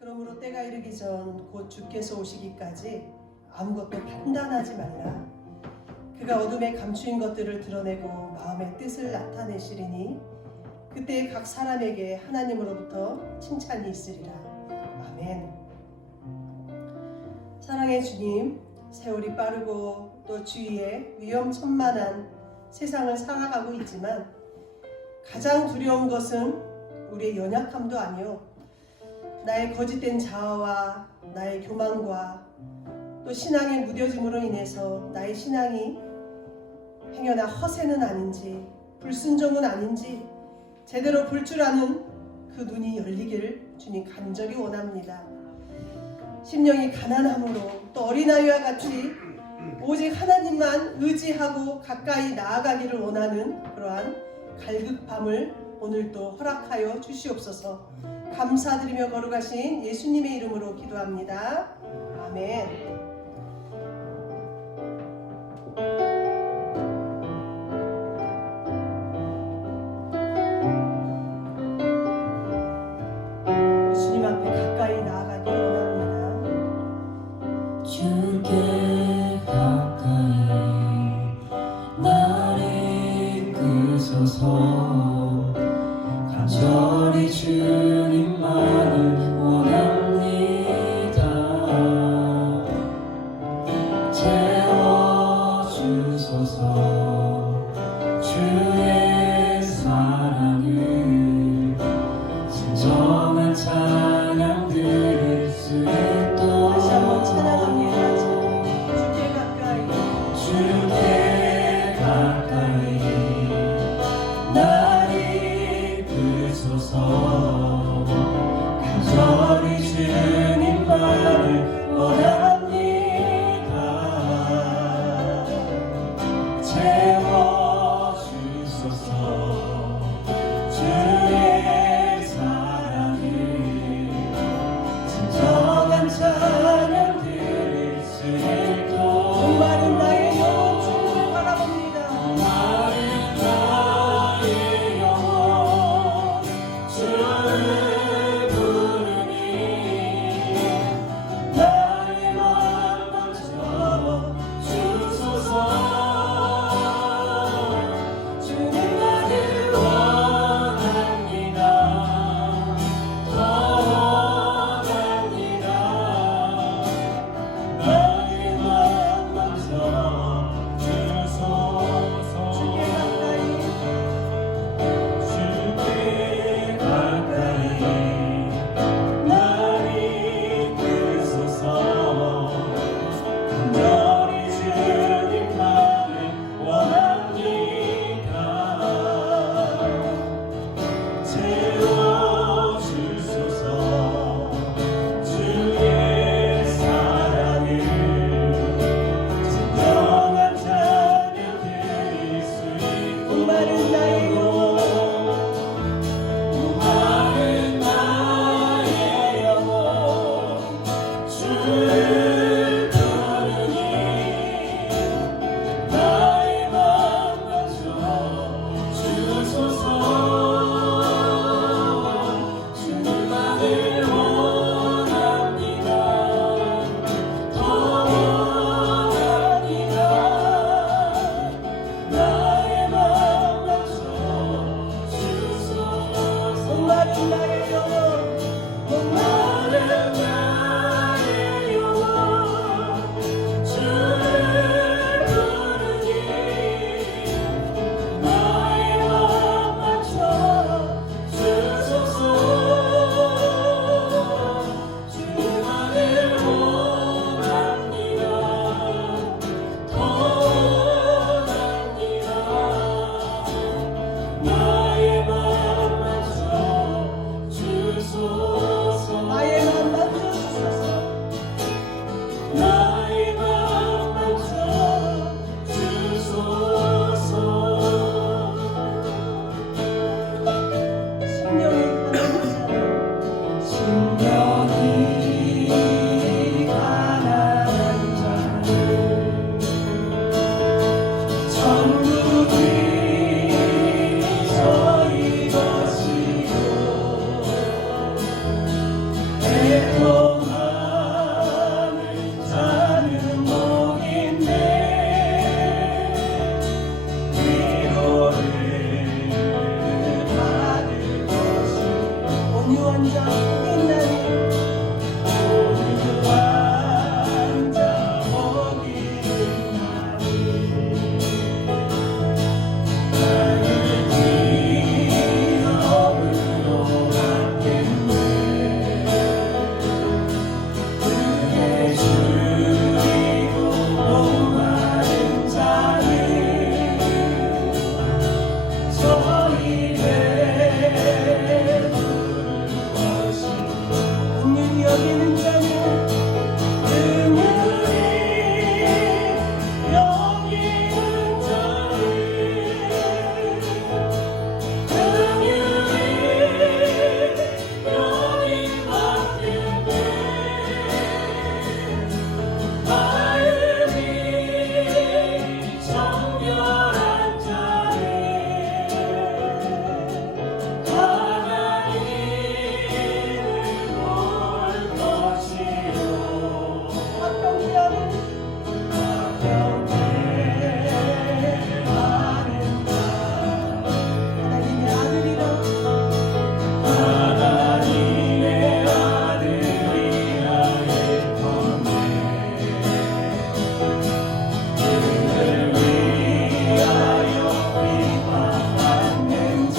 그러므로 때가 이르기 전 곧 주께서 오시기까지 아무것도 판단하지 말라. 그가 어둠에 감추인 것들을 드러내고 마음의 뜻을 나타내시리니 그때 각 사람에게 하나님으로부터 칭찬이 있으리라. 아멘. 사랑의 주님, 세월이 빠르고 또 주위에 위험천만한 세상을 살아가고 있지만 가장 두려운 것은 우리의 연약함도 아니요, 나의 거짓된 자아와 나의 교만과 또 신앙의 무뎌짐으로 인해서 나의 신앙이 행여나 허세는 아닌지 불순종은 아닌지 제대로 볼 줄 아는 그 눈이 열리기를 주님 간절히 원합니다. 심령이 가난함으로 또 어린아이와 같이 오직 하나님만 의지하고 가까이 나아가기를 원하는 그러한 갈급함을 오늘도 허락하여 주시옵소서. 감사드리며 걸어가신 예수님의 이름으로 기도합니다. 아멘. 주님 앞에 가까이 나아가기를 원합니다. 주께 가까이 나를 이끄소서. 간절히 주님만을 원합니다. 채워주소서. 주의 사랑을 진정한 찬양 드리 복이 있나니 오늘 완전 복이 있나니 나를 기업으로 받겠네 그의 주이고 목마른 자는 저희 배부를 것이고 긍휼히 여기는 자는 긍휼히 여기는 자는 긍휼히 여김 받겠네 마음이 정결한 자는 하나님을 볼 것이요 화평케 하는 화평케 하는 자 하나님의 아들이라 하나님의 아들이라 일컫네 그를 위하여 비판받는 자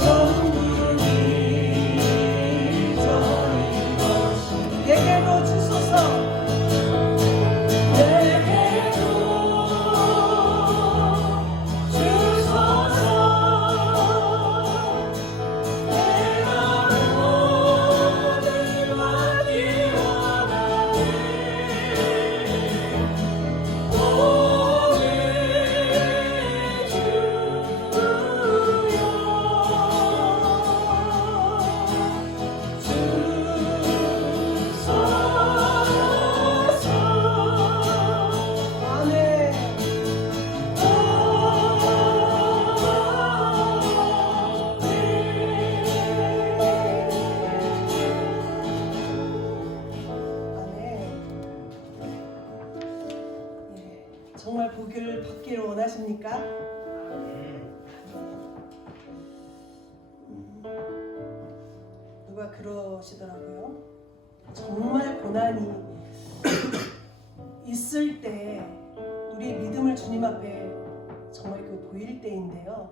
전국이 저희 것이 내게로 주소서 내게도 주소서 내가 오늘 받기 원하네 오늘 주소서 아멘. 아멘. 예, 정말 복을 받기를 원하십니까? 누가 그러시더라고요. 정말 고난이 있을 때 우리 믿음을 주님 앞에 정말 그 보일 때인데요.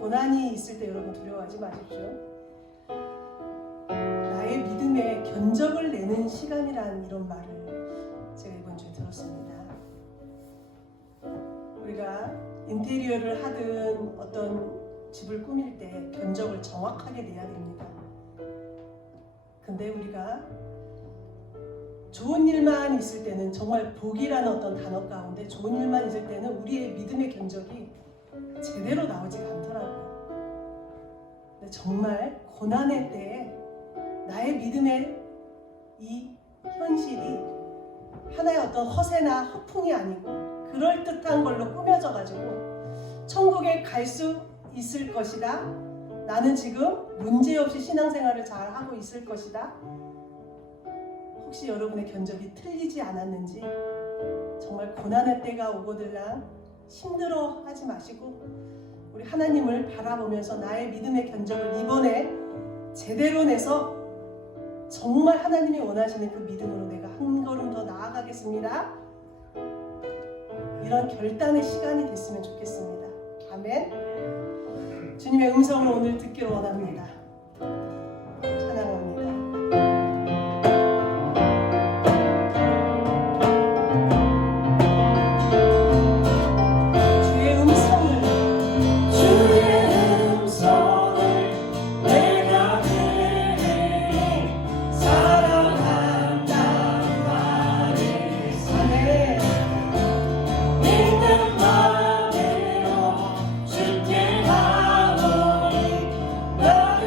고난이 있을 때 여러분 두려워하지 마십시오. 나의 믿음에 견적을 내는 시간이라는 이런 말을 제가 이번 주에 들었습니다. 우리가 인테리어를 하든 어떤 집을 꾸밀 때 견적을 정확하게 내야 됩니다. 근데 우리가 좋은 일만 있을 때는 정말 복이라는 어떤 단어 가운데 좋은 일만 있을 때는 우리의 믿음의 견적이 제대로 나오지가 않더라고요. 근데 정말 고난의 때에 나의 믿음의 이 현실이 하나의 어떤 허세나 허풍이 아니고 그럴듯한 걸로 꾸며져 가지고 천국에 갈 수 있을 것이다. 나는 지금 문제없이 신앙생활을 잘 하고 있을 것이다. 혹시 여러분의 견적이 틀리지 않았는지 정말 고난의 때가 오거들랑 힘들어 하지 마시고 우리 하나님을 바라보면서 나의 믿음의 견적을 이번에 제대로 내서 정말 하나님이 원하시는 그 믿음으로 내가 한 걸음 더 나아가겠습니다. 이런 결단의 시간이 됐으면 좋겠습니다. 아멘. 주님의 음성을 오늘 듣기를 원합니다. 찬양합니다. 주의 음성을 내가 들으니 사랑한단 말을 아멘. 믿는 마음으로 주께 나오니 나를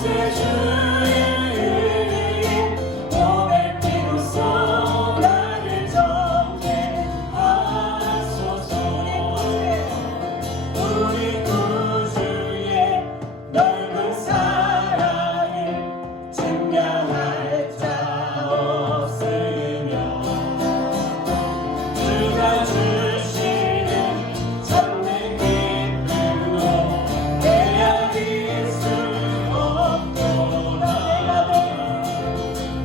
구세주의 몸의 피로써 나를 정죄하소서. 우리 구주의 넓은 사랑을 증명할 자 없으며 주가 주시는 참된 기쁨으로 헤아릴 수 없도다.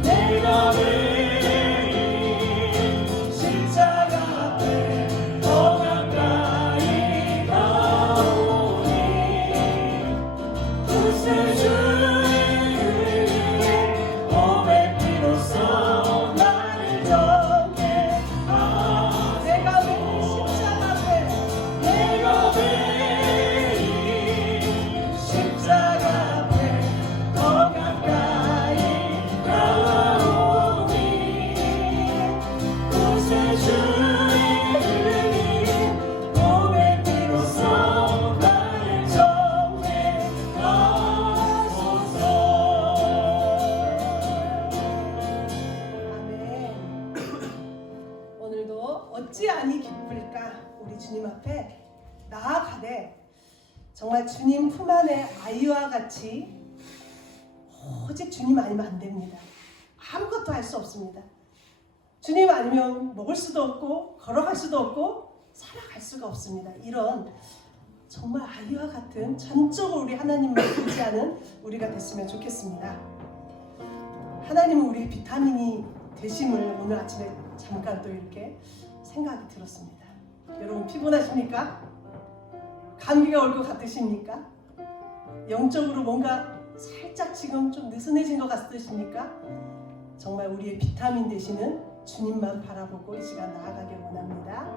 내가 매일 십자가 앞에 더 가까이 가오니 구세주의 몸의 피로써 나를 정죄하소서. 내가 매일 십자가 앞에 더 가까이 가오니 구세주의 몸의 피로써 나를 정죄하소서. 아멘. 오늘도 어찌하니 기쁠까? 우리 주님 앞에 나아가되 정말 주님 품 안에 아이와 같이 오직 주님 아니면 안 됩니다. 아무것도 할 수 없습니다. 주님 아니면 먹을 수도 없고 걸어갈 수도 없고 살아갈 수가 없습니다. 이런 정말 아이와 같은 전적으로 우리 하나님을 의지하는 우리가 됐으면 좋겠습니다. 하나님은 우리 비타민이 되심을 오늘 아침에 잠깐 또 이렇게 생각이 들었습니다. 여러분 피곤하십니까? 감기가 올 것 같으십니까? 영적으로 뭔가 살짝 지금 좀 느슨해진 것 같으십니까? 정말 우리의 비타민 되시는 주님만 바라보고 이 시간 나아가길 원합니다.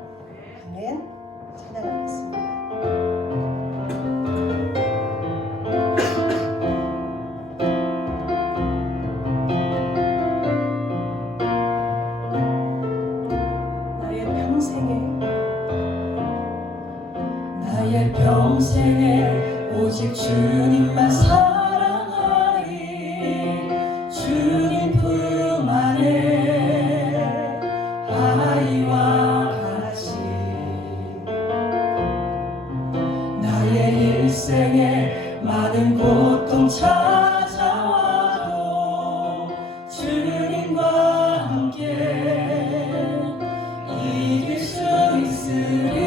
아멘. 찬양하겠습니다. 나의 평생에 오직 주님만 사랑하리. 주님 품 안에 아이와 같이 나의 일생에 많은 고통 찾아와도 주님과 함께 이길 수 있으리.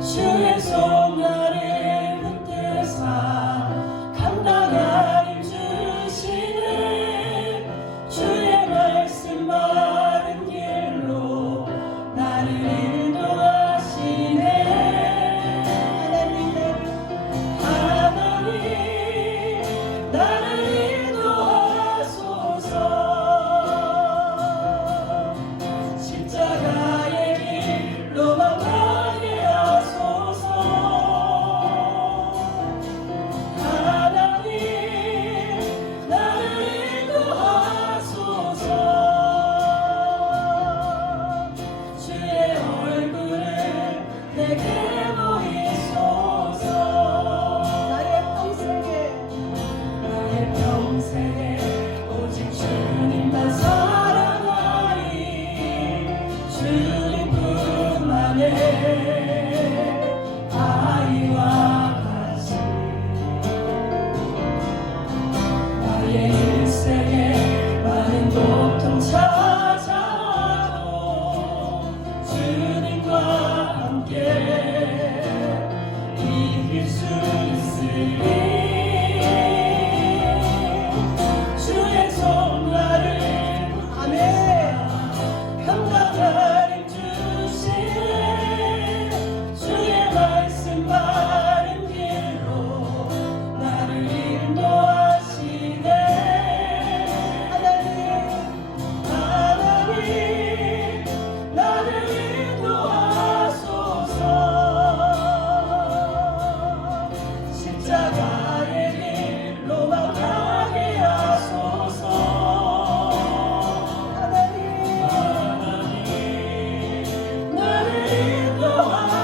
주의 손 나를 붙드사 감당할 주시네. 주의 말씀 바른 길로 나를 인도하시네. 하나님 나를 인도하소서. 십자가의 길로만 가게 하소서. 하나님 나를 인도하소서. 주의 얼굴을 내게 보이소서. 나의 평생에 오직 주님만 사랑하리. 주님 품 안에 아이와 같이 나의 일생에 많은 고통 찾아와도 주님과 함께 이길 수 있으리. 주의 손 나를 아멘. 감당하는 주시네. 주의 말씀 바른 길로 나를 인도하시네. 하나님 나를 인도하소서. 십자가의 길로만 가게 하소서. 하나님 나를 인도하소서.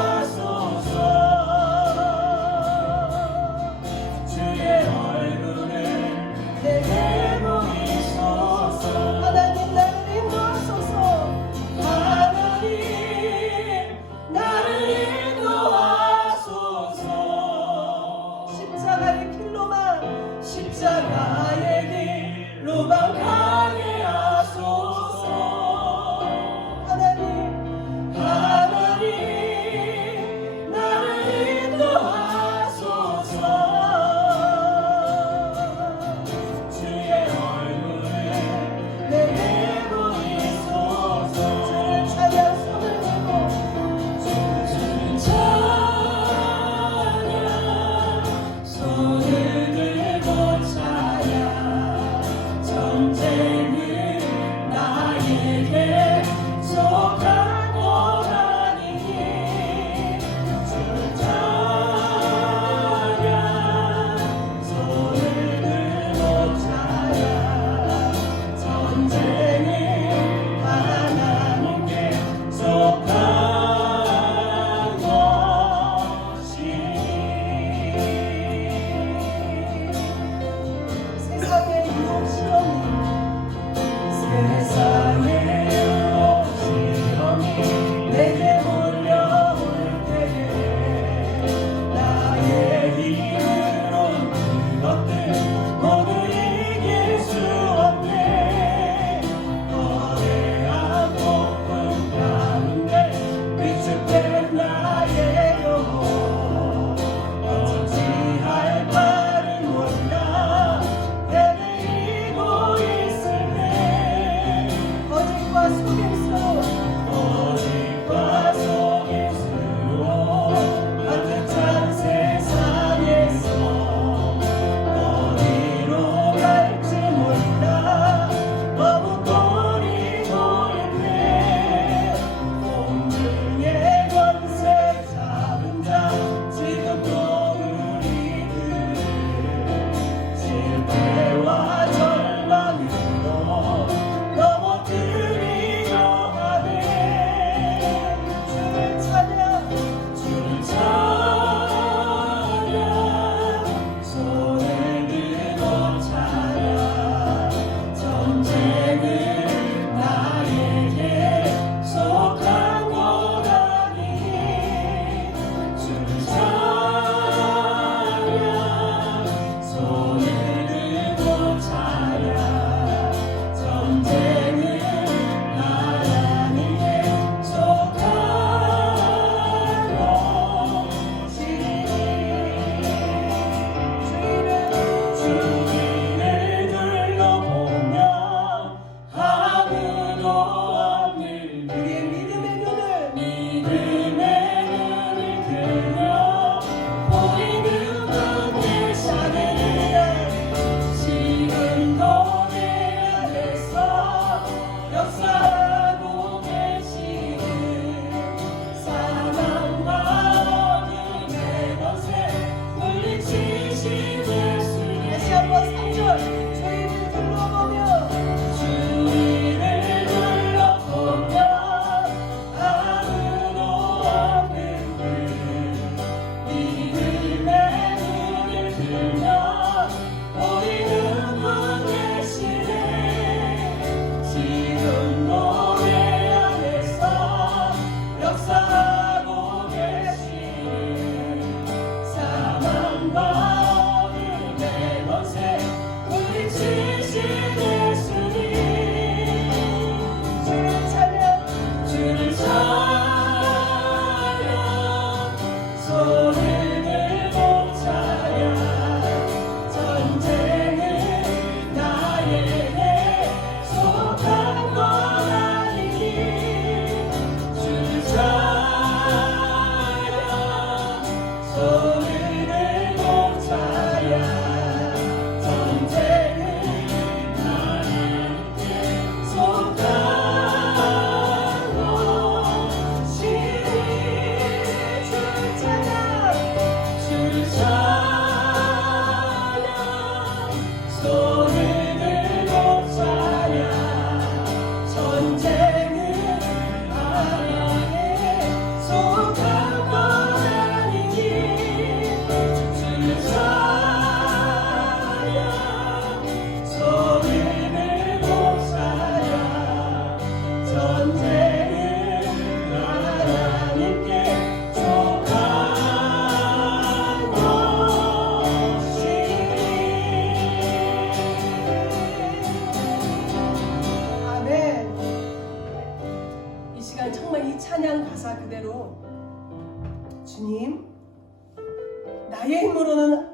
나의 힘으로는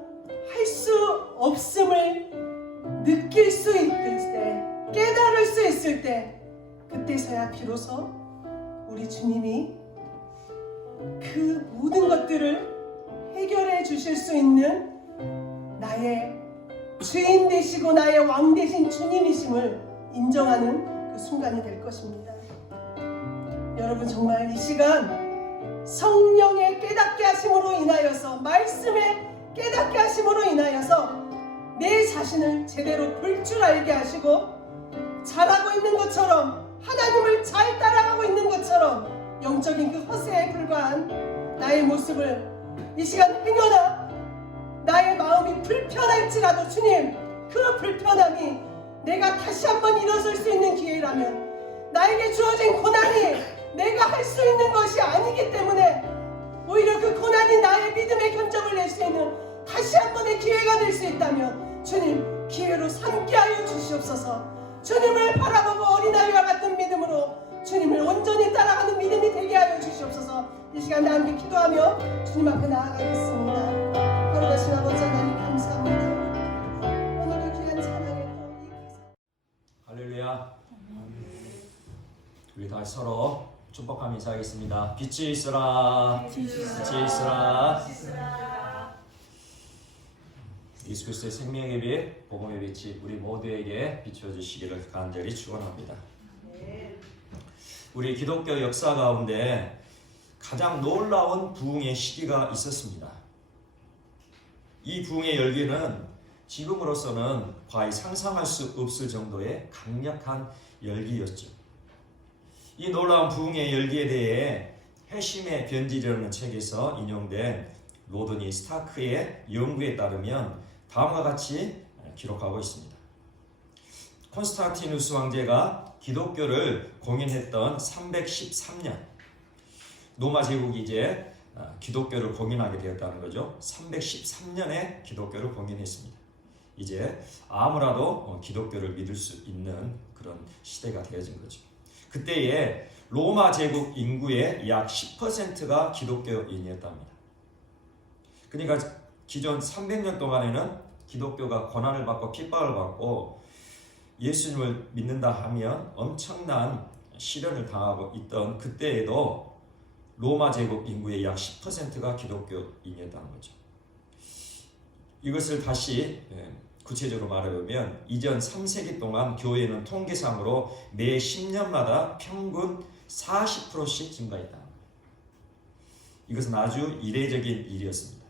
할 수 없음을 느낄 수 있을 때, 깨달을 수 있을 때, 그때서야 비로소 우리 주님이 그 모든 것들을 해결해 주실 수 있는 나의 주인 되시고 나의 왕 되신 주님이심을 인정하는 그 순간이 될 것입니다. 여러분, 정말 이 시간 성령의 깨닫게 하심으로 인하여서, 말씀의 깨닫게 하심으로 인하여서 내 자신을 제대로 볼 줄 알게 하시고, 잘하고 있는 것처럼, 하나님을 잘 따라가고 있는 것처럼 영적인 그 허세에 불과한 나의 모습을 이 시간 행여나 나의 마음이 불편할지라도, 주님, 그 불편함이 내가 다시 한번 일어설 수 있는 기회라면, 나에게 주어진 고난이 내가 할 수 있는 것이 아니기 때문에 오히려 그 고난이 나의 믿음의 견적을 낼 수 있는 다시 한 번의 기회가 될 수 있다면, 주님, 기회로 삼게 하여 주시옵소서. 주님을 바라보고 어린아이와 같은 믿음으로 주님을 온전히 따라가는 믿음이 되게 하여 주시옵소서. 이 시간 다 함께 기도하며 주님 앞에 나아가겠습니다. 거룩하신 아버지 하나님, 감사합니다. 오늘도 귀한 찬양에 또 할렐루야. 우리 다시 서로 축복하며 인사하겠습니다. 빛이 있으라. 빛이 있으라. 예수 그리스도의 생명의 빛, 복음의 빛이 우리 모두에게 비춰주시기를 간절히 축원합니다. 우리 기독교 역사 가운데 가장 놀라운 부흥의 시기가 있었습니다. 이 부흥의 열기는 지금으로서는 거의 상상할 수 없을 정도의 강력한 열기였죠. 이 놀라운 부흥의 열기에 대해 회심의 변질이라는 책에서 인용된 로드니 스타크의 연구에 따르면 다음과 같이 기록하고 있습니다. 콘스탄티누스 황제가 기독교를 공인했던 313년, 로마 제국이 이제 기독교를 공인하게 되었다는 거죠. 313년에 기독교를 공인했습니다. 이제 아무라도 기독교를 믿을 수 있는 그런 시대가 되어진 거죠. 그때에 로마 제국 인구의 약 10%가 기독교인이었답니다. 그러니까 기존 300년 동안에는 기독교가 고난을 받고 핍박을 받고 예수님을 믿는다 하면 엄청난 시련을 당하고 있던 그때에도 로마 제국 인구의 약 10%가 기독교인이었다는 거죠. 이것을 다시 구체적으로 말해보면 이전 3세기 동안 교회는 통계상으로 매 10년마다 평균 40%씩 증가했다. 이것은 아주 이례적인 일이었습니다.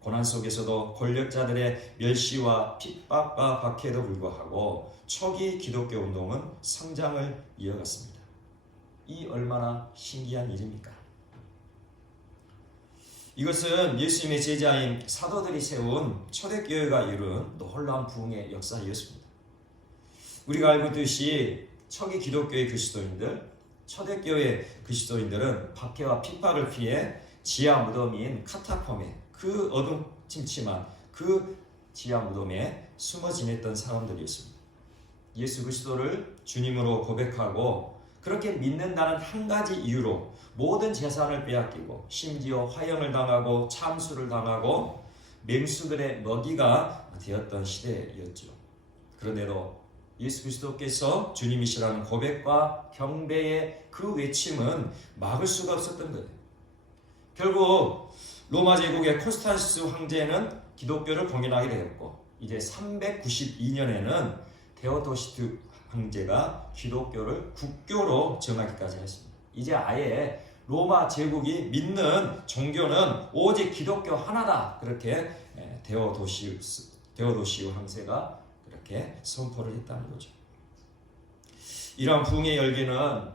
고난 속에서도 권력자들의 멸시와 핍박과 박해에도 불구하고 초기 기독교 운동은 성장을 이어갔습니다. 이 얼마나 신기한 일입니까? 이것은 예수님의 제자인 사도들이 세운 초대교회가 이룬 놀라운 부흥의 역사였습니다. 우리가 알고 있듯이 초기 기독교의 그리스도인들, 초대교회 그리스도인들은 박해와 핍박을 피해 지하 무덤인 카타콤에, 그 어둠침침한 그 지하 무덤에 숨어 지냈던 사람들이었습니다. 예수 그리스도를 주님으로 고백하고 그렇게 믿는다는 한 가지 이유로 모든 재산을 빼앗기고 심지어 화형을 당하고 참수를 당하고 맹수들의 먹이가 되었던 시대였죠. 그런데도 예수 그리스도께서 주님이시라는 고백과 경배의 그 외침은 막을 수가 없었던 거예요. 결국 로마 제국의 콘스탄티누스 황제는 기독교를 공인하게 되었고, 이제 392년에는 데오도시트 황제가 기독교를 국교로 정하기까지 했습니다. 이제 아예 로마 제국이 믿는 종교는 오직 기독교 하나다, 그렇게 데오도시우 황제가 그렇게 선포를 했다는 거죠. 이러한 부흥의 열기는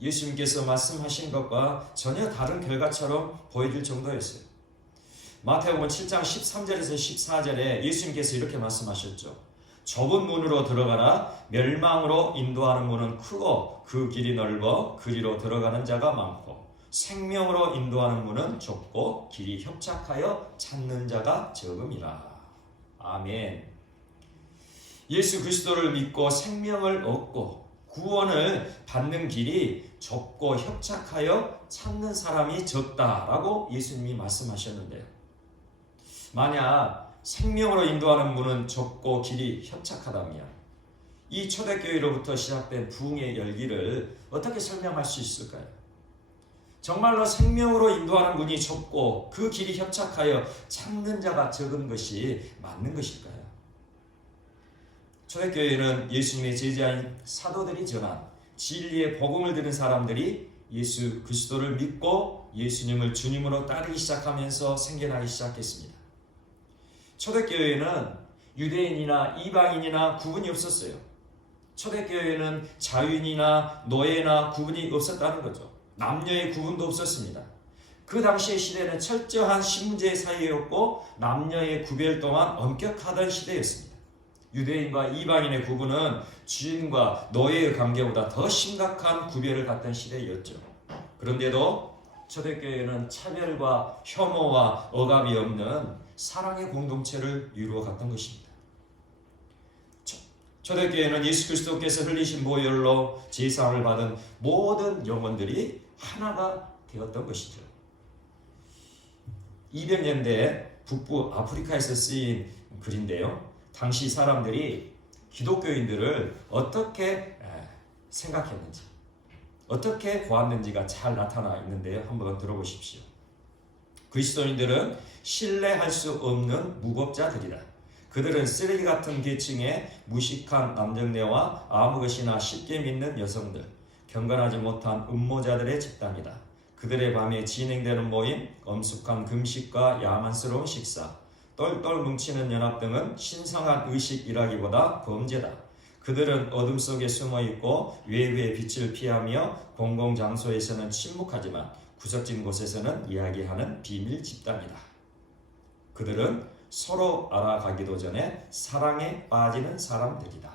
예수님께서 말씀하신 것과 전혀 다른 결과처럼 보여질 정도였어요. 마태복음 7장 13절에서 14절에 예수님께서 이렇게 말씀하셨죠. 좁은 문으로 들어가라. 멸망으로 인도하는 문은 크고 그 길이 넓어 그리로 들어가는 자가 많고, 생명으로 인도하는 문은 좁고 길이 협착하여 찾는 자가 적음이라. 아멘. 예수 그리스도를 믿고 생명을 얻고 구원을 받는 길이 좁고 협착하여 찾는 사람이 적다라고 예수님이 말씀하셨는데요. 만약 생명으로 인도하는 문은 좁고 길이 협착하다면 이 초대교회로부터 시작된 부흥의 열기를 어떻게 설명할 수 있을까요? 정말로 생명으로 인도하는 문이 좁고 그 길이 협착하여 찾는 자가 적은 것이 맞는 것일까요? 초대교회는 예수님의 제자인 사도들이 전한 진리의 복음을 들은 사람들이 예수 그리스도를 믿고 예수님을 주님으로 따르기 시작하면서 생겨나기 시작했습니다. 초대교회는 유대인이나 이방인이나 구분이 없었어요. 초대교회는 자유인이나 노예나 구분이 없었다는 거죠. 남녀의 구분도 없었습니다. 그 당시의 시대는 철저한 신분제의 사회였고 남녀의 구별 또한 엄격하던 시대였습니다. 유대인과 이방인의 구분은 주인과 노예의 관계보다 더 심각한 구별을 갖던 시대였죠. 그런데도 초대교회는 차별과 혐오와 억압이 없는 사랑의 공동체를 이루어 갔던 것입니다. 초대교회는 예수 그리스도께서 흘리신 보혈로 제사함을 받은 모든 영혼들이 하나가 되었던 것이죠. 200년대 북부 아프리카에서 쓰인 글인데요. 당시 사람들이 기독교인들을 어떻게 생각했는지, 어떻게 보았는지가 잘 나타나 있는데요. 한번 들어보십시오. 그리스도인들은 신뢰할 수 없는 무법자들이다. 그들은 쓰레기 같은 계층의 무식한 남정네와 아무 것이나 쉽게 믿는 여성들, 경건하지 못한 음모자들의 집단이다. 그들의 밤에 진행되는 모임, 엄숙한 금식과 야만스러운 식사, 똘똘 뭉치는 연합 등은 신성한 의식이라기보다 범죄다. 그들은 어둠 속에 숨어있고 외부의 빛을 피하며 공공장소에서는 침묵하지만 구석진 곳에서는 이야기하는 비밀 집단이다. 그들은 서로 알아가기도 전에 사랑에 빠지는 사람들이다.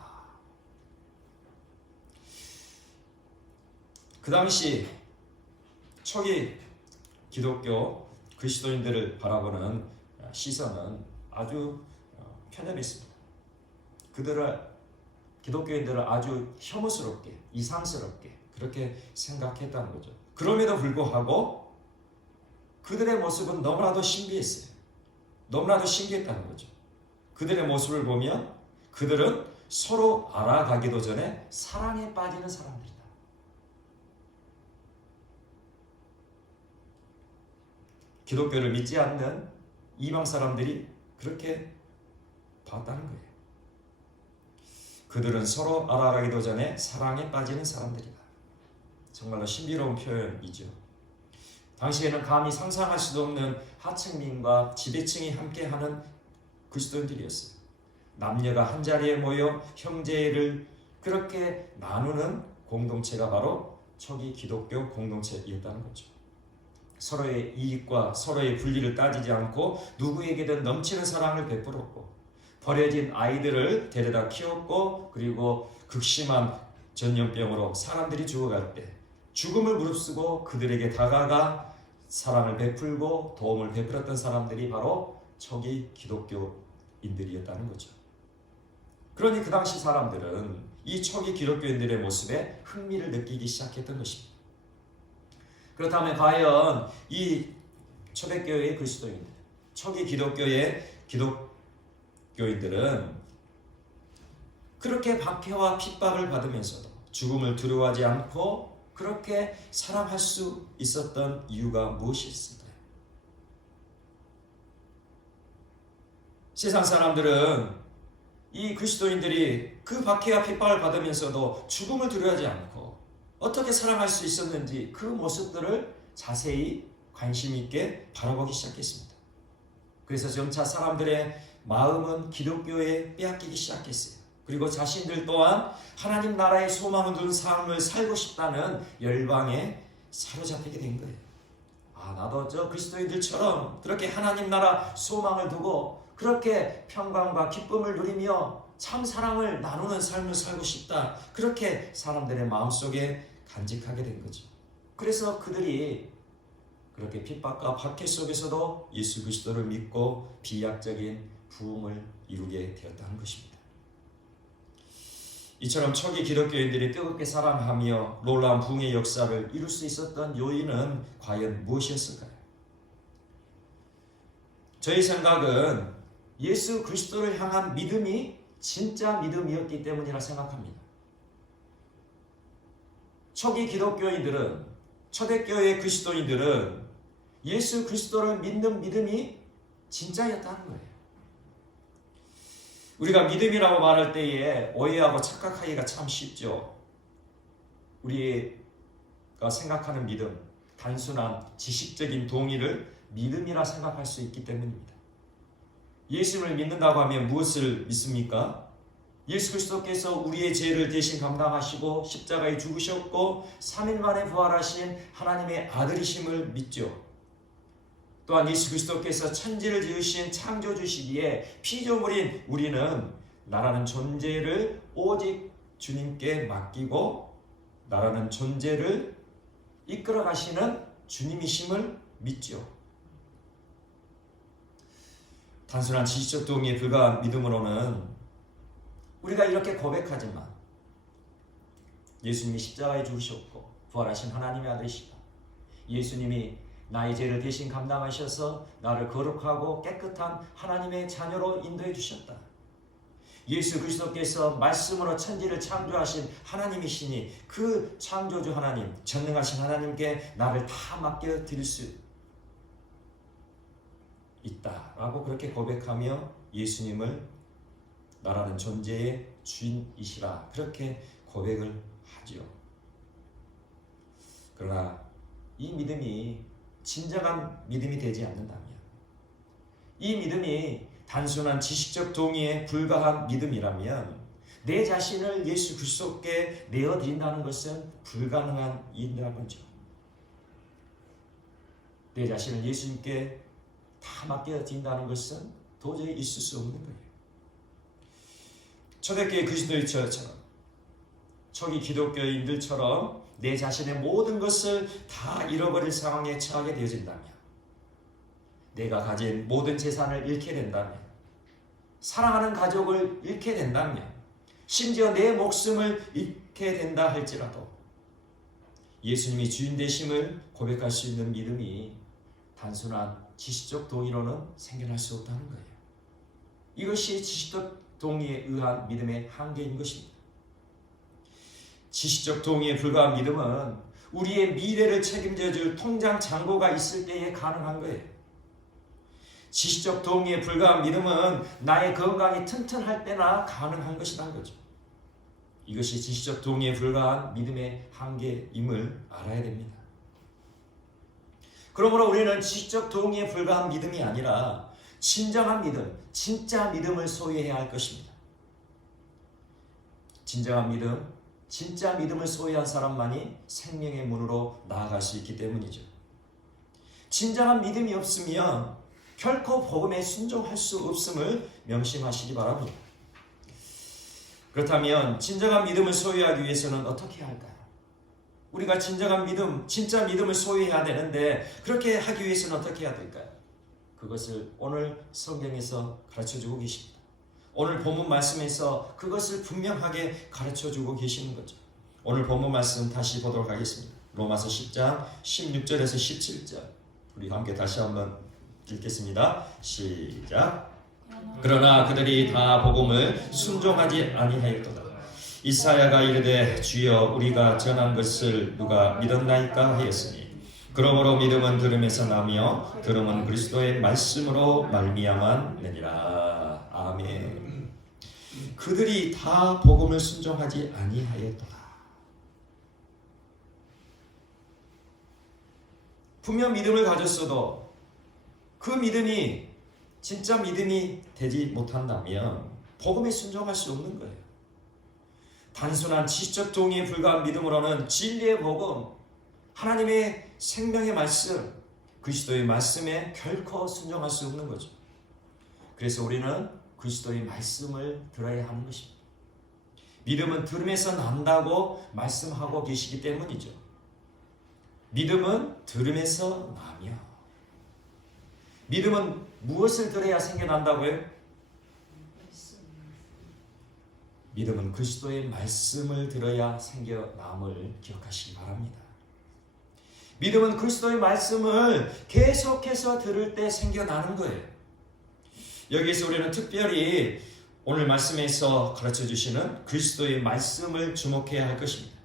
그 당시 초기 기독교 그리스도인들을 바라보는 시선은 아주 편협했습니다. 기독교인들을 아주 혐오스럽게, 이상스럽게 그렇게 생각했다는 거죠. 그럼에도 불구하고 그들의 모습은 너무나도 신비했어요. 너무나도 신기했다는 거죠. 그들의 모습을 보면 그들은 서로 알아가기도 전에 사랑에 빠지는 사람들이다. 기독교를 믿지 않는 이방 사람들이 그렇게 봤다는 거예요. 그들은 서로 알아가기도 전에 사랑에 빠지는 사람들이다. 정말로 신비로운 표현이죠. 당시에는 감히 상상할 수도 없는 하층민과 지배층이 함께하는 그리스도인들이었어요. 남녀가 한자리에 모여 형제를 그렇게 나누는 공동체가 바로 초기 기독교 공동체였다는 거죠. 서로의 이익과 서로의 분리를 따지지 않고 누구에게든 넘치는 사랑을 베풀었고 버려진 아이들을 데려다 키웠고 그리고 극심한 전염병으로 사람들이 죽어갈 때 죽음을 무릅쓰고 그들에게 다가가 사랑을 베풀고 도움을 베풀었던 사람들이 바로 초기 기독교인들이었다는 거죠. 그러니 그 당시 사람들은 이 초기 기독교인들의 모습에 흥미를 느끼기 시작했던 것입니다. 그렇다면 과연 이 초대교회의 그리스도인들, 초기 기독교의 기독교인들은 그렇게 박해와 핍박을 받으면서도 죽음을 두려워하지 않고 그렇게 사랑할 수 있었던 이유가 무엇이었을까요? 세상 사람들은 이 그리스도인들이 그 박해와 핍박을 받으면서도 죽음을 두려워하지 않고 어떻게 사랑할 수 있었는지 그 모습들을 자세히 관심 있게 바라보기 시작했습니다. 그래서 점차 사람들의 마음은 기독교에 빼앗기기 시작했어요. 그리고 자신들 또한 하나님 나라의 소망을 둔 삶을 살고 싶다는 열방에 사로잡히게 된 거예요. 나도 저 그리스도인들처럼 그렇게 하나님 나라 소망을 두고 그렇게 평강과 기쁨을 누리며 참 사랑을 나누는 삶을 살고 싶다. 그렇게 사람들의 마음속에 간직하게 된 거죠. 그래서 그들이 그렇게 핍박과 박해 속에서도 예수 그리스도를 믿고 비약적인 부흥을 이루게 되었다는 것입니다. 이처럼 초기 기독교인들이 뜨겁게 사랑하며 놀라운 부흥의 역사를 이룰 수 있었던 요인은 과연 무엇이었을까요? 저희 생각은 예수 그리스도를 향한 믿음이 진짜 믿음이었기 때문이라 생각합니다. 초기 기독교인들은, 초대교회 그리스도인들은 예수 그리스도를 믿는 믿음이 진짜였다는 거예요. 우리가 믿음이라고 말할 때에 오해하고 착각하기가 참 쉽죠. 우리가 생각하는 믿음, 단순한 지식적인 동의를 믿음이라 생각할 수 있기 때문입니다. 예수를 믿는다고 하면 무엇을 믿습니까? 예수 그리스도께서 우리의 죄를 대신 감당하시고 십자가에 죽으셨고 3일 만에 부활하신 하나님의 아들이심을 믿죠. 또한 예수 그리스도께서 천지를 지으신 창조주시기에 피조물인 우리는 나라는 존재를 오직 주님께 맡기고 나라는 존재를 이끌어 가시는 주님이심을 믿죠. 단순한 지식적 동의에 불과한 믿음으로는 우리가 이렇게 고백하지만 예수님이 십자가에 죽으셨고 부활하신 하나님의 아들이시다. 예수님이 나의 죄를 대신 감당하셔서 나를 거룩하고 깨끗한 하나님의 자녀로 인도해 주셨다. 예수 그리스도께서 말씀으로 천지를 창조하신 하나님이시니 그 창조주 하나님, 전능하신 하나님께 나를 다 맡겨드릴 수 있다라고 그렇게 고백하며 예수님을 나라는 존재의 주인이시라 그렇게 고백을 하죠. 그러나 이 믿음이 진정한 믿음이 되지 않는다면, 이 믿음이 단순한 지식적 동의에 불과한 믿음이라면 내 자신을 예수 그리스도께 내어드린다는 것은 불가능한 일이라는 거죠. 내 자신을 예수님께 다 맡겨드린다는 것은 도저히 있을 수 없는 거예요. 초대교회 그리스도인처럼, 초기 기독교인들처럼 내 자신의 모든 것을 다 잃어버릴 상황에 처하게 되어진다면, 내가 가진 모든 재산을 잃게 된다면, 사랑하는 가족을 잃게 된다면, 심지어 내 목숨을 잃게 된다 할지라도 예수님이 주인 되심을 고백할 수 있는 믿음이 단순한 지식적 동의로는 생겨날 수 없다는 거예요. 이것이 지식적 동의에 의한 믿음의 한계인 것입니다. 지식적 동의에 불과한 믿음은 우리의 미래를 책임져 줄 통장 잔고가 있을 때에 가능한 거예요. 지식적 동의에 불과한 믿음은 나의 건강이 튼튼할 때나 가능한 것이라는 거죠. 이것이 지식적 동의에 불과한 믿음의 한계임을 알아야 됩니다. 그러므로 우리는 지식적 동의에 불과한 믿음이 아니라 진정한 믿음, 진짜 믿음을 소유해야 할 것입니다. 진정한 믿음, 진짜 믿음을 소유한 사람만이 생명의 문으로 나아갈 수 있기 때문이죠. 진정한 믿음이 없으면 결코 복음에 순종할 수 없음을 명심하시기 바랍니다. 그렇다면 진정한 믿음을 소유하기 위해서는 어떻게 해야 할까요? 우리가 진정한 믿음, 진짜 믿음을 소유해야 되는데 그렇게 하기 위해서는 어떻게 해야 될까요? 그것을 오늘 성경에서 가르쳐주고 계십니다. 오늘 본문 말씀에서 그것을 분명하게 가르쳐주고 계시는 거죠. 오늘 본문 말씀 다시 보도록 하겠습니다. 로마서 10장 16절에서 17절 우리 함께 다시 한번 읽겠습니다. 시작. 그러나 그들이 다 복음을 순종하지 아니하였도다. 이사야가 이르되 주여 우리가 전한 것을 누가 믿었나이까 하였으니 그러므로 믿음은 들음에서 나며 들음은 그리스도의 말씀으로 말미암았느니라. 아멘. 그들이 다 복음을 순종하지 아니하였도다. 분명 믿음을 가졌어도 그 믿음이 진짜 믿음이 되지 못한다면 복음에 순종할 수 없는 거예요. 단순한 지식적 동의에 불과한 믿음으로는 진리의 복음, 하나님의 생명의 말씀, 그리스도의 말씀에 결코 순종할 수 없는 거죠. 그래서 우리는 그리스도의 말씀을 들어야 하는 것입니다. 믿음은 들음에서 난다고 말씀하고 계시기 때문이죠. 믿음은 들음에서 나며, 믿음은 무엇을 들어야 생겨난다고요? 믿음은 그리스도의 말씀을 들어야 생겨남을 기억하시기 바랍니다. 믿음은 그리스도의 말씀을 계속해서 들을 때 생겨나는 거예요. 여기에서 우리는 특별히 오늘 말씀에서 가르쳐 주시는 그리스도의 말씀을 주목해야 할 것입니다.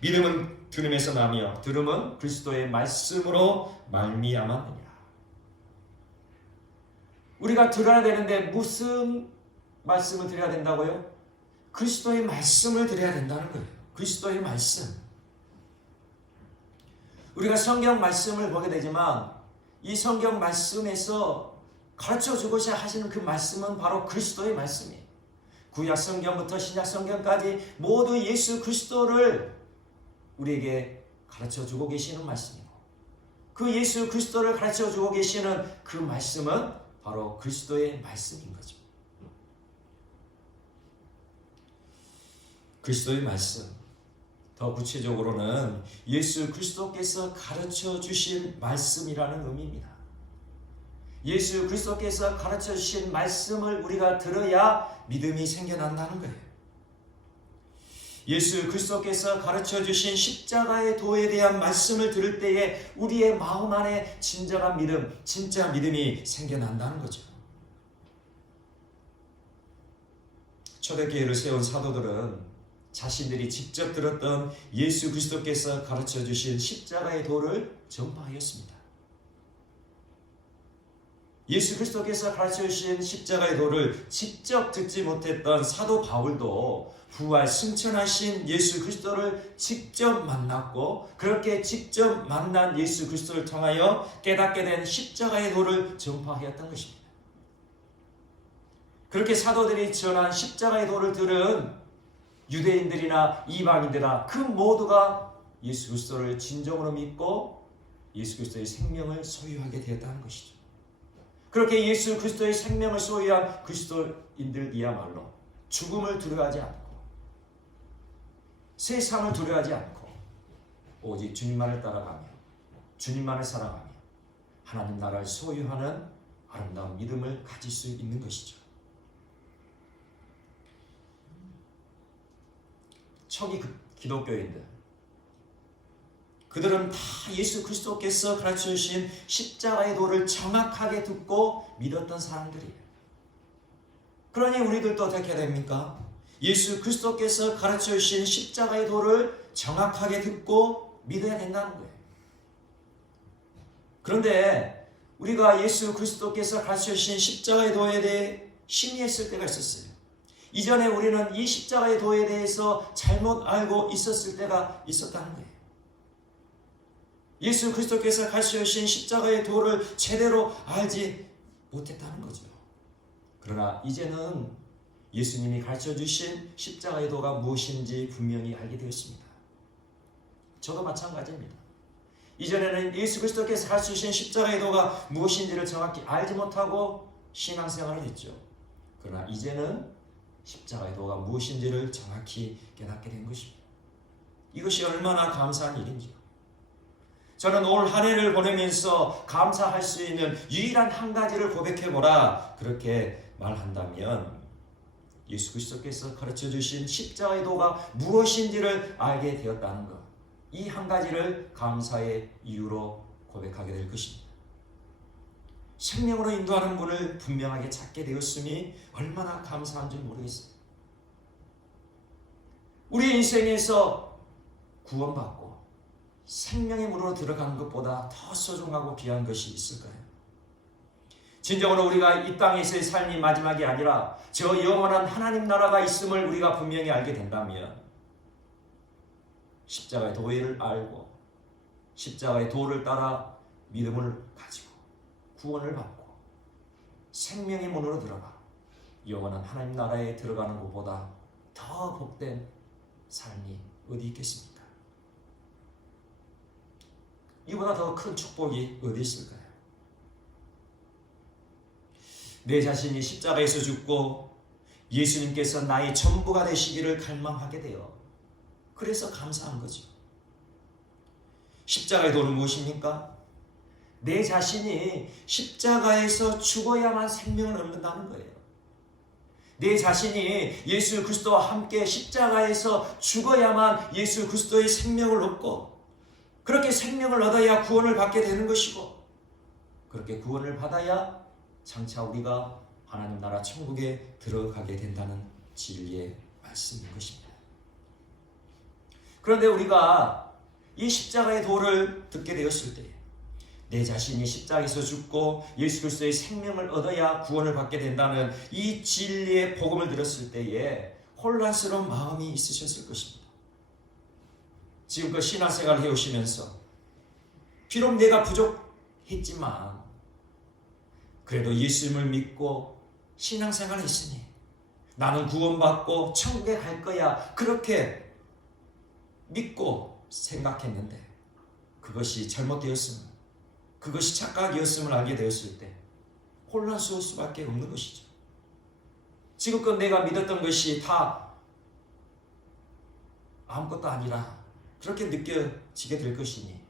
믿음은 들음에서 나며 들음은 그리스도의 말씀으로 말미암았느니라. 우리가 들어야 되는데 무슨 말씀을 드려야 된다고요? 그리스도의 말씀을 드려야 된다는 거예요. 그리스도의 말씀. 우리가 성경 말씀을 보게 되지만 이 성경 말씀에서 가르쳐 주고자 하시는 그 말씀은 바로 그리스도의 말씀이에요. 구약 성경부터 신약 성경까지 모두 예수 그리스도를 우리에게 가르쳐 주고 계시는 말씀이고, 그 예수 그리스도를 가르쳐 주고 계시는 그 말씀은 바로 그리스도의 말씀인 거죠. 그리스도의 말씀, 더 구체적으로는 예수 그리스도께서 가르쳐 주신 말씀이라는 의미입니다. 예수 그리스도께서 가르쳐 주신 말씀을 우리가 들어야 믿음이 생겨난다는 거예요. 예수 그리스도께서 가르쳐 주신 십자가의 도에 대한 말씀을 들을 때에 우리의 마음 안에 진정한 믿음, 진짜 믿음이 생겨난다는 거죠. 초대교회를 세운 사도들은 자신들이 직접 들었던 예수 그리스도께서 가르쳐 주신 십자가의 도를 전파하였습니다. 예수 그리스도께서 가르쳐 주신 십자가의 도를 직접 듣지 못했던 사도 바울도 부활 승천하신 예수 그리스도를 직접 만났고, 그렇게 직접 만난 예수 그리스도를 통하여 깨닫게 된 십자가의 도를 전파하였던 것입니다. 그렇게 사도들이 전한 십자가의 도를 들은 유대인들이나 이방인들이나 그 모두가 예수 그리스도를 진정으로 믿고 예수 그리스도의 생명을 소유하게 되었다는 것이죠. 그렇게 예수 그리스도의 생명을 소유한 그리스도인들이야말로 죽음을 두려워하지 않고 세상을 두려워하지 않고 오직 주님만을 따라가며 주님만을 살아가며 하나님 나라를 소유하는 아름다운 믿음을 가질 수 있는 것이죠. 초기 기독교인들, 그들은 다 예수 그리스도께서 가르쳐 주신 십자가의 도를 정확하게 듣고 믿었던 사람들이에요. 그러니 우리들도 어떻게 해야 됩니까? 예수 그리스도께서 가르쳐 주신 십자가의 도를 정확하게 듣고 믿어야 된다는 거예요. 그런데 우리가 예수 그리스도께서 가르쳐 주신 십자가의 도에 대해 심의했을 때가 있었어요. 이전에 우리는 이 십자가의 도에 대해서 잘못 알고 있었을 때가 있었다는 거예요. 예수 그리스도께서 가르쳐 주신 십자가의 도를 제대로 알지 못했다는 거죠. 그러나 이제는 예수님이 가르쳐 주신 십자가의 도가 무엇인지 분명히 알게 되었습니다. 저도 마찬가지입니다. 이전에는 예수 그리스도께서 가르쳐 주신 십자가의 도가 무엇인지를 정확히 알지 못하고 신앙생활을 했죠. 그러나 이제는 십자가의 도가 무엇인지를 정확히 깨닫게 된 것입니다. 이것이 얼마나 감사한 일인지요. 저는 올 한 해를 보내면서 감사할 수 있는 유일한 한 가지를 고백해보라, 그렇게 말한다면 예수 그리스도께서 가르쳐 주신 십자가의 도가 무엇인지를 알게 되었다는 것, 이 한 가지를 감사의 이유로 고백하게 될 것입니다. 생명으로 인도하는 분을 분명하게 찾게 되었으니 얼마나 감사한 줄 모르겠어요. 우리의 인생에서 구원받고 생명의 문으로 들어가는 것보다 더 소중하고 귀한 것이 있을까요? 진정으로 우리가 이 땅에서의 삶이 마지막이 아니라 저 영원한 하나님 나라가 있음을 우리가 분명히 알게 된다면 십자가의 도를 알고 십자가의 도를 따라 믿음을 가지고 구원을 받고 생명의 문으로 들어가 영원한 하나님 나라에 들어가는 것보다 더 복된 삶이 어디 있겠습니까? 이보다 더 큰 축복이 어디 있을까요? 내 자신이 십자가에서 죽고 예수님께서 나의 전부가 되시기를 갈망하게 되어 그래서 감사한 거죠. 십자가의 도는 무엇입니까? 내 자신이 십자가에서 죽어야만 생명을 얻는다는 거예요. 내 자신이 예수 그리스도와 함께 십자가에서 죽어야만 예수 그리스도의 생명을 얻고 그렇게 생명을 얻어야 구원을 받게 되는 것이고 그렇게 구원을 받아야 장차 우리가 하나님 나라 천국에 들어가게 된다는 진리의 말씀인 것입니다. 그런데 우리가 이 십자가의 도를 듣게 되었을 때 내 자신이 십자가에서 죽고 예수 그리스도의 생명을 얻어야 구원을 받게 된다는 이 진리의 복음을 들었을 때에 혼란스러운 마음이 있으셨을 것입니다. 지금껏 신앙생활을 해오시면서 비록 내가 부족했지만 그래도 예수님을 믿고 신앙생활을 했으니 나는 구원받고 천국에 갈 거야, 그렇게 믿고 생각했는데 그것이 잘못되었음을, 그것이 착각이었음을 알게 되었을 때 혼란스러울 수밖에 없는 것이죠. 지금껏 내가 믿었던 것이 다 아무것도 아니라 그렇게 느껴지게 될 것이니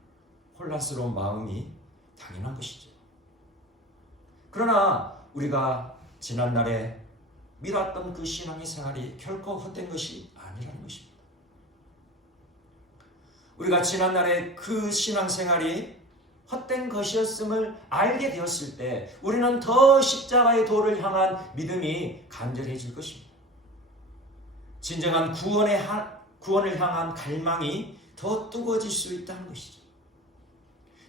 혼란스러운 마음이 당연한 것이죠. 그러나 우리가 지난날에 믿었던 그 신앙의 생활이 결코 헛된 것이 아니라는 것입니다. 우리가 지난날에 그 신앙생활이 헛된 것이었음을 알게 되었을 때 우리는 더 십자가의 도를 향한 믿음이 간절해질 것입니다. 진정한 구원을 향한 갈망이 더 뜨거워질 수 있다는 것이죠.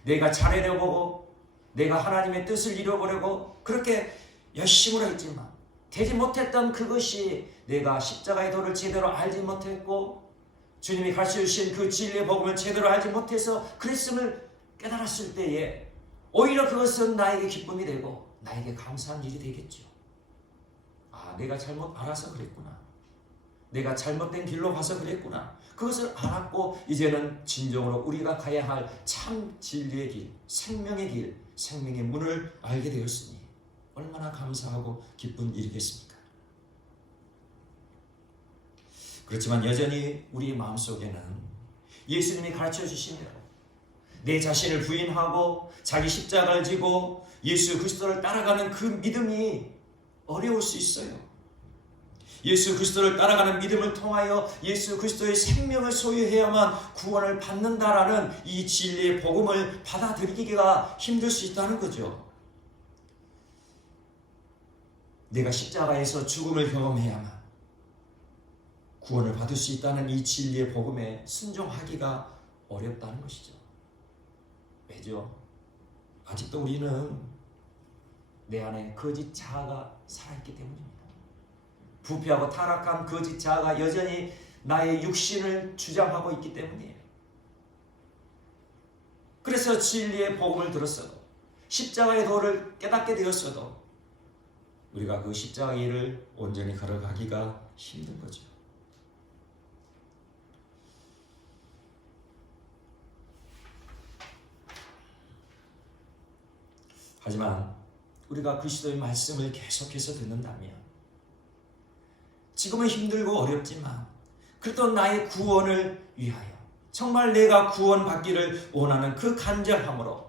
내가 잘하려고 내가 하나님의 뜻을 이루어보려고 그렇게 열심으로 했지만 되지 못했던 그것이 내가 십자가의 도를 제대로 알지 못했고 주님이 가르쳐주신 그 진리의 복음을 제대로 알지 못해서 그랬음을 깨달았을 때에 오히려 그것은 나에게 기쁨이 되고 나에게 감사한 일이 되겠죠. 아, 내가 잘못 알아서 그랬구나. 내가 잘못된 길로 가서 그랬구나. 그것을 알았고 이제는 진정으로 우리가 가야 할 참 진리의 길, 생명의 길, 생명의 문을 알게 되었으니 얼마나 감사하고 기쁜 일이겠습니까? 그렇지만 여전히 우리 마음속에는 예수님이 가르쳐 주신 대로 내 자신을 부인하고 자기 십자가를 지고 예수 그리스도를 따라가는 그 믿음이 어려울 수 있어요. 예수 그리스도를 따라가는 믿음을 통하여 예수 그리스도의 생명을 소유해야만 구원을 받는다라는 이 진리의 복음을 받아들이기가 힘들 수 있다는 거죠. 내가 십자가에서 죽음을 경험해야만 구원을 받을 수 있다는 이 진리의 복음에 순종하기가 어렵다는 것이죠. 왜죠? 아직도 우리는 내 안에 거짓 자아가 살아있기 때문입니다. 부패하고 타락한 거짓 자아가 여전히 나의 육신을 주장하고 있기 때문이에요. 그래서 진리의 복음을 들었어도 십자가의 도를 깨닫게 되었어도 우리가 그 십자가의 길을 온전히 걸어가기가 힘든 거죠. 하지만 우리가 그리스도의 말씀을 계속해서 듣는다면 지금은 힘들고 어렵지만 그래도 나의 구원을 위하여 정말 내가 구원받기를 원하는 그 간절함으로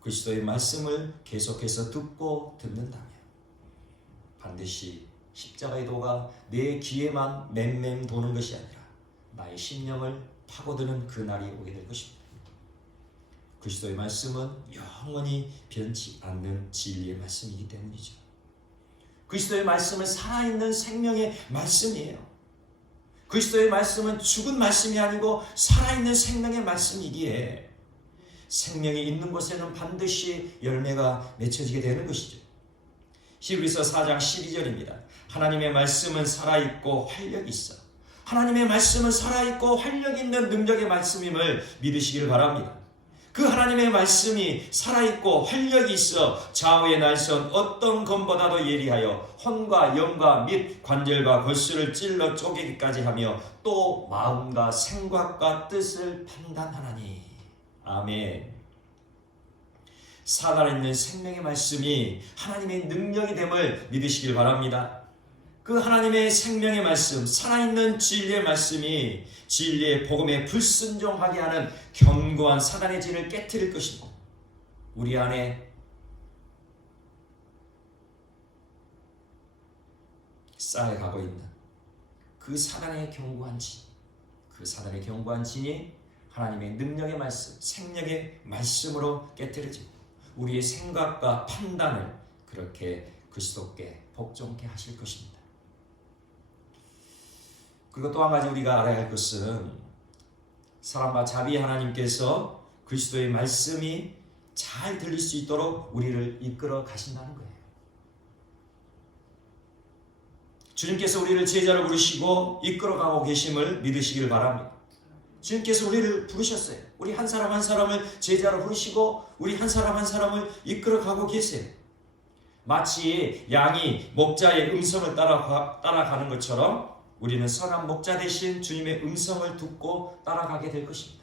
그리스도의 말씀을 계속해서 듣고 듣는다면 반드시 십자가의 도가 내 귀에만 맴맴 도는 것이 아니라 나의 심령을 파고드는 그 날이 오게 될 것입니다. 그리스도의 말씀은 영원히 변치 않는 진리의 말씀이기 때문이죠. 그리스도의 말씀은 살아있는 생명의 말씀이에요. 그리스도의 말씀은 죽은 말씀이 아니고 살아있는 생명의 말씀이기에 생명이 있는 곳에는 반드시 열매가 맺혀지게 되는 것이죠. 히브리서 4장 12절입니다. 하나님의 말씀은 살아있고 활력이 있어. 하나님의 말씀은 살아있고 활력 있는 능력의 말씀임을 믿으시길 바랍니다. 그 하나님의 말씀이 살아있고 활력이 있어 좌우의 날선 어떤 검보다도 예리하여 혼과 영과 및 관절과 골수를 찔러 쪼개기까지 하며 또 마음과 생각과 뜻을 판단하나니. 아멘. 살아있는 생명의 말씀이 하나님의 능력이 됨을 믿으시길 바랍니다. 그 하나님의 생명의 말씀, 살아있는 진리의 말씀이 진리의 복음에 불순종하게 하는 견고한 사단의 진을 깨트릴 것이고 우리 안에 쌓여가고 있는 그 사단의 견고한 진, 그 사단의 견고한 진이 하나님의 능력의 말씀, 생명의 말씀으로 깨트려지고 우리의 생각과 판단을 그렇게 그리스도께 복종케 하실 것입니다. 그리고 또 한 가지 우리가 알아야 할 것은 사랑과 자비 하나님께서 그리스도의 말씀이 잘 들릴 수 있도록 우리를 이끌어 가신다는 거예요. 주님께서 우리를 제자로 부르시고 이끌어가고 계심을 믿으시길 바랍니다. 주님께서 우리를 부르셨어요. 우리 한 사람 한 사람을 제자로 부르시고 우리 한 사람 한 사람을 이끌어가고 계세요. 마치 양이 목자의 음성을 따라가는 것처럼 우리는 선한 목자 대신 주님의 음성을 듣고 따라가게 될 것입니다.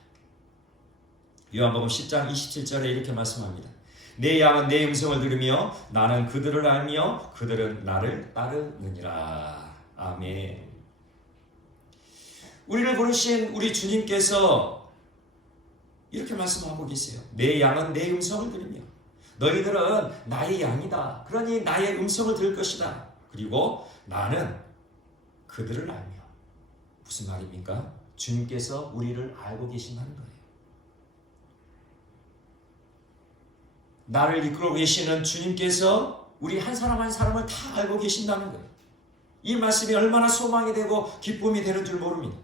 요한복음 10장 27절에 이렇게 말씀합니다. 내 양은 내 음성을 들으며 나는 그들을 알며 그들은 나를 따르느니라. 아멘. 우리를 부르신 우리 주님께서 이렇게 말씀하고 계세요. 내 양은 내 음성을 들으며 너희들은 나의 양이다. 그러니 나의 음성을 들을 것이다. 그리고 나는 그들을 알며. 무슨 말입니까? 주님께서 우리를 알고 계신다는 거예요. 나를 이끌고 계시는 주님께서 우리 한 사람 한 사람을 다 알고 계신다는 거예요. 이 말씀이 얼마나 소망이 되고 기쁨이 되는 줄 모릅니다.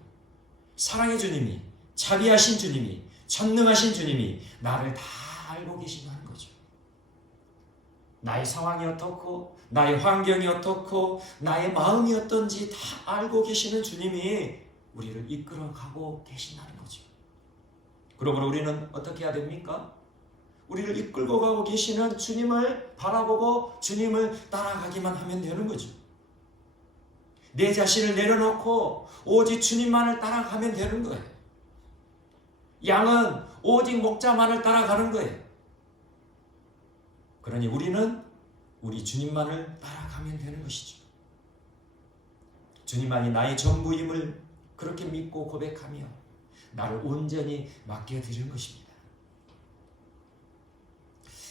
사랑의 주님이, 자비하신 주님이, 전능하신 주님이 나를 다 알고 계신다는 거죠. 나의 상황이 어떻고 나의 환경이 어떻고 나의 마음이 어떤지 다 알고 계시는 주님이 우리를 이끌어가고 계신다는 거죠. 그러므로 우리는 어떻게 해야 됩니까? 우리를 이끌고 가고 계시는 주님을 바라보고 주님을 따라가기만 하면 되는 거죠. 내 자신을 내려놓고 오직 주님만을 따라가면 되는 거예요. 양은 오직 목자만을 따라가는 거예요. 그러니 우리는 우리 주님만을 따라가면 되는 것이죠. 주님만이 나의 전부임을 그렇게 믿고 고백하며 나를 온전히 맡겨드리는 것입니다.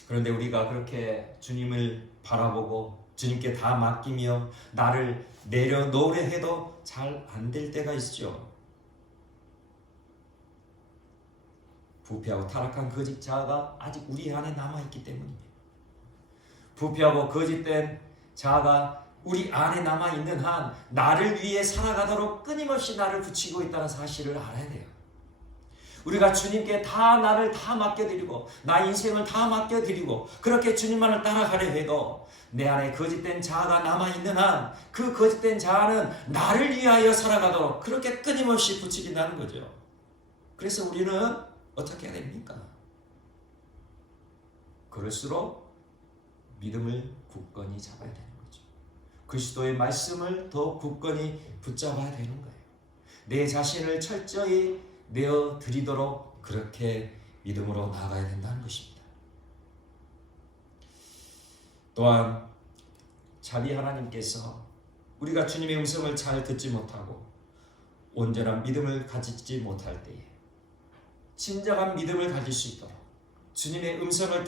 그런데 우리가 그렇게 주님을 바라보고 주님께 다 맡기며 나를 내려놓으려 해도 잘 안 될 때가 있죠. 부패하고 타락한 거짓 자아가 아직 우리 안에 남아있기 때문입니다. 부패하고 거짓된 자아가 우리 안에 남아있는 한 나를 위해 살아가도록 끊임없이 나를 붙이고 있다는 사실을 알아야 돼요. 우리가 주님께 다 나를 다 맡겨드리고 나 인생을 다 맡겨드리고 그렇게 주님만을 따라가려 해도 내 안에 거짓된 자아가 남아있는 한 그 거짓된 자아는 나를 위하여 살아가도록 그렇게 끊임없이 부추긴다는 거죠. 그래서 우리는 어떻게 해야 됩니까? 그럴수록 믿음을 굳건히 잡아야 되는 거죠. 그리스도의 말씀을 더 굳건히 붙잡아야 되는 거예요. 내 자신을 철저히 내어드리도록 그렇게 믿음으로 나아가야 된다는 것입니다. 또한 자비 하나님께서 우리가 주님의 음성을 잘 듣지 못하고 온전한 믿음을 가지지 못할 때에 진정한 믿음을 가질 수 있도록 주님의 음성을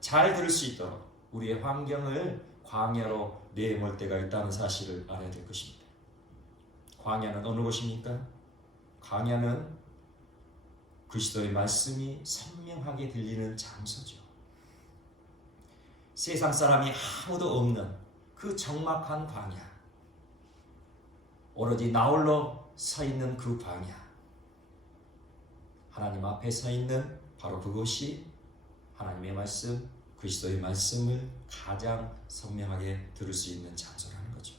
잘 들을 수 있도록 우리의 환경을 광야로 내몰 때가 있다는 사실을 알아야 될 것입니다. 광야는 어느 곳입니까? 광야는 그리스도의 말씀이 선명하게 들리는 장소죠. 세상 사람이 아무도 없는 그 적막한 광야, 오로지 나 홀로 서 있는 그 광야, 하나님 앞에 서 있는 바로 그것이 하나님의 말씀, 그리스도의 말씀을 가장 선명하게 들을 수 있는 장소라는 거죠.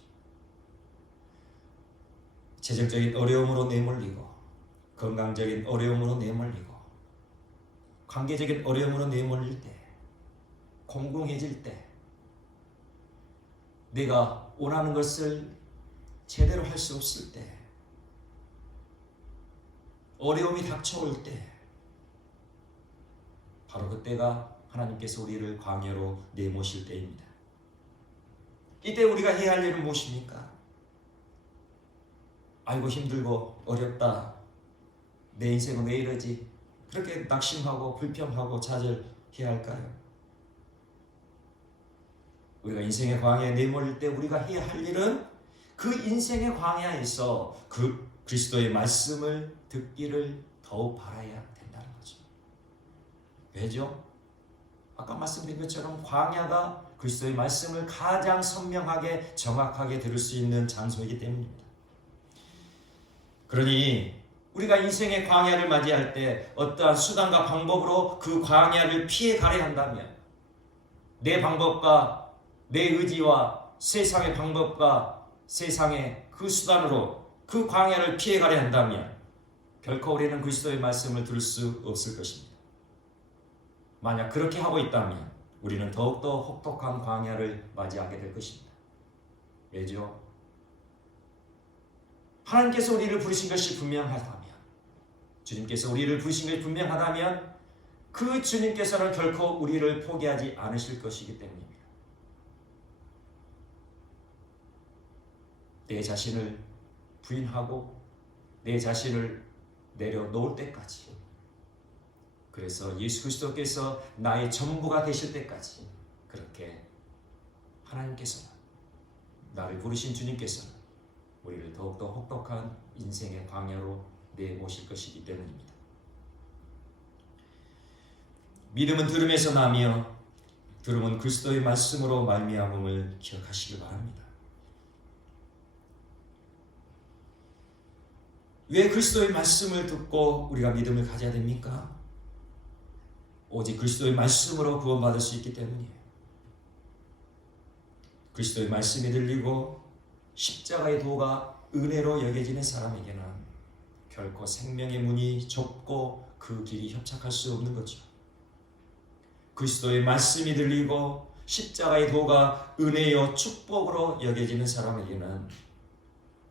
재정적인 어려움으로 내몰리고 건강적인 어려움으로 내몰리고 관계적인 어려움으로 내몰릴 때 공공해질 때 내가 원하는 것을 제대로 할 수 없을 때 어려움이 닥쳐올 때 바로 그때가 하나님께서 우리를 광야로 내모실 때입니다. 이때 우리가 해야 할 일은 무엇입니까? 아이고 힘들고 어렵다. 내 인생은 왜 이러지? 그렇게 낙심하고 불평하고 좌절해야 할까요? 우리가 인생의 광야에 내몰릴 때 우리가 해야 할 일은 그 인생의 광야에서 그 그리스도의 말씀을 듣기를 더욱 바라야 된다는 거죠. 왜죠? 아까 말씀드린 것처럼 광야가 그리스도의 말씀을 가장 선명하게 정확하게 들을 수 있는 장소이기 때문입니다. 그러니 우리가 인생의 광야를 맞이할 때 어떠한 수단과 방법으로 그 광야를 피해 가려 한다면, 내 방법과 내 의지와 세상의 방법과 세상의 그 수단으로 그 광야를 피해 가려 한다면 결코 우리는 그리스도의 말씀을 들을 수 없을 것입니다. 만약 그렇게 하고 있다면 우리는 더욱더 혹독한 광야를 맞이하게 될 것입니다. 왜죠? 하나님께서 우리를 부르신 것이 분명하다면, 주님께서 우리를 부르신 것이 분명하다면 그 주님께서는 결코 우리를 포기하지 않으실 것이기 때문입니다. 내 자신을 부인하고 내 자신을 내려놓을 때까지, 그래서 예수 그리스도께서 나의 전부가 되실 때까지, 그렇게 하나님께서는, 나를 부르신 주님께서는 우리를 더욱더 혹독한 인생의 광야로 내모실 것이기 때문입니다. 믿음은 들음에서 나며 들음은 그리스도의 말씀으로 말미암음을 기억하시길 바랍니다. 왜 그리스도의 말씀을 듣고 우리가 믿음을 가져야 됩니까? 오직 그리스도의 말씀으로 구원받을 수 있기 때문이에요. 그리스도의 말씀이 들리고 십자가의 도가 은혜로 여겨지는 사람에게는 결코 생명의 문이 좁고 그 길이 협착할 수 없는 거죠. 그리스도의 말씀이 들리고 십자가의 도가 은혜요 축복으로 여겨지는 사람에게는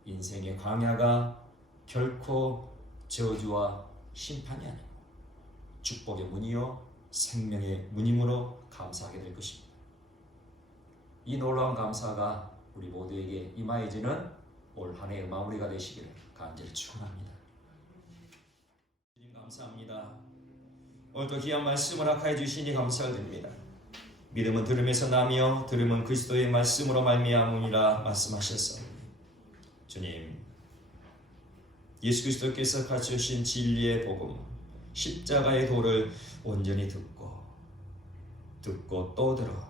인생의 광야가 결코 저주와 심판이 아니고 축복의 문이요 생명의 문임으로 감사하게 될 것입니다. 이 놀라운 감사가 우리 모두에게 임하여지는 올 한 해의 마무리가 되시기를 간절히 축원합니다. 주님 감사합니다. 오늘도 귀한 말씀을 허락하여 주시니 감사를 드립니다. 믿음은 들음에서 나며 들음은 그리스도의 말씀으로 말미암으니라 말씀하셨사오니, 주님, 예수 그리스도께서 가르치신 진리의 복음, 십자가의 도를 온전히 듣고 또 들어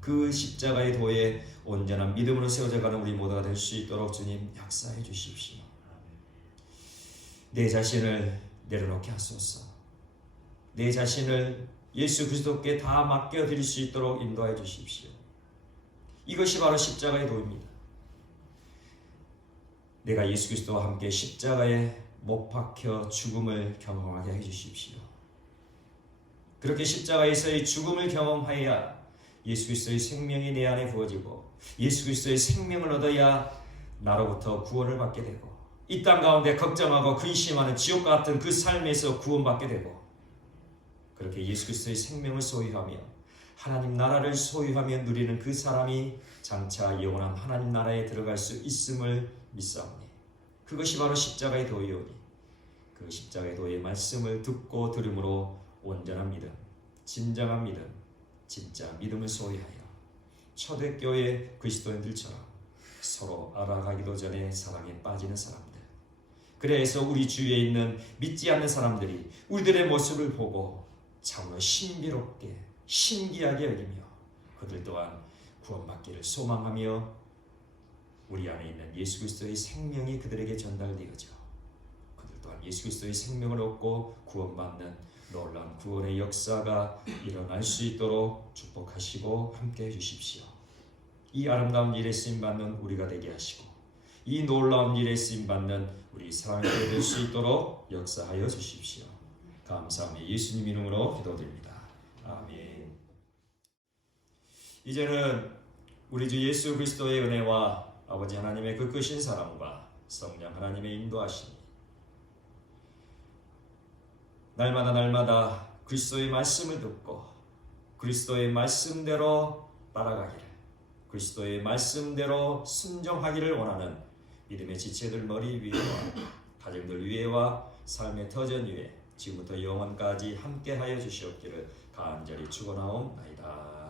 그 십자가의 도에 온전한 믿음으로 세워져가는 우리 모두가 될 수 있도록 주님 역사해 주십시오. 내 자신을 내려놓게 하소서. 내 자신을 예수 그리스도께 다 맡겨드릴 수 있도록 인도해 주십시오. 이것이 바로 십자가의 도입니다. 내가 예수 그리스도와 함께 십자가에 못 박혀 죽음을 경험하게 해주십시오. 그렇게 십자가에서의 죽음을 경험하여야 예수 그리스도의 생명이 내 안에 부어지고 예수 그리스도의 생명을 얻어야 나로부터 구원을 받게 되고 이 땅 가운데 걱정하고 근심하는 지옥 같은 그 삶에서 구원받게 되고, 그렇게 예수 그리스도의 생명을 소유하며 하나님 나라를 소유하며 누리는 그 사람이 장차 영원한 하나님 나라에 들어갈 수 있음을 믿사오니, 그것이 바로 십자가의 도이오니 그 십자가의 도의 말씀을 듣고 들음으로 온전한 믿음, 진정한 믿음, 진짜 믿음을 소유하여 초대교회 그리스도인들처럼 서로 알아가기도 전에 사랑에 빠지는 사람들, 그래서 우리 주위에 있는 믿지 않는 사람들이 우리들의 모습을 보고 참으로 신비롭게 신기하게 여기며 그들 또한 구원받기를 소망하며 우리 안에 있는 예수 그리스도의 생명이 그들에게 전달되어져 그들 또한 예수 그리스도의 생명을 얻고 구원받는 놀라운 구원의 역사가 일어날 수 있도록 축복하시고 함께해 주십시오. 이 아름다운 일에 쓰임받는 우리가 되게 하시고 이 놀라운 일에 쓰임받는 우리 사랑이 될 수 있도록 역사하여 주십시오. 감사하며 예수님 이름으로 기도드립니다. 아멘. 이제는 우리 주 예수 그리스도의 은혜와 아버지 하나님의 그 크신 사랑과 성령 하나님의 인도하심이 날마다 그리스도의 말씀을 듣고 그리스도의 말씀대로 따라가기를, 그리스도의 말씀대로 순종하기를 원하는 믿음의 지체들 머리 위에와 가정들 위에와 삶의 터전 위에 지금부터 영원까지 함께하여 주시옵기를 간절히 축원하옵나이다.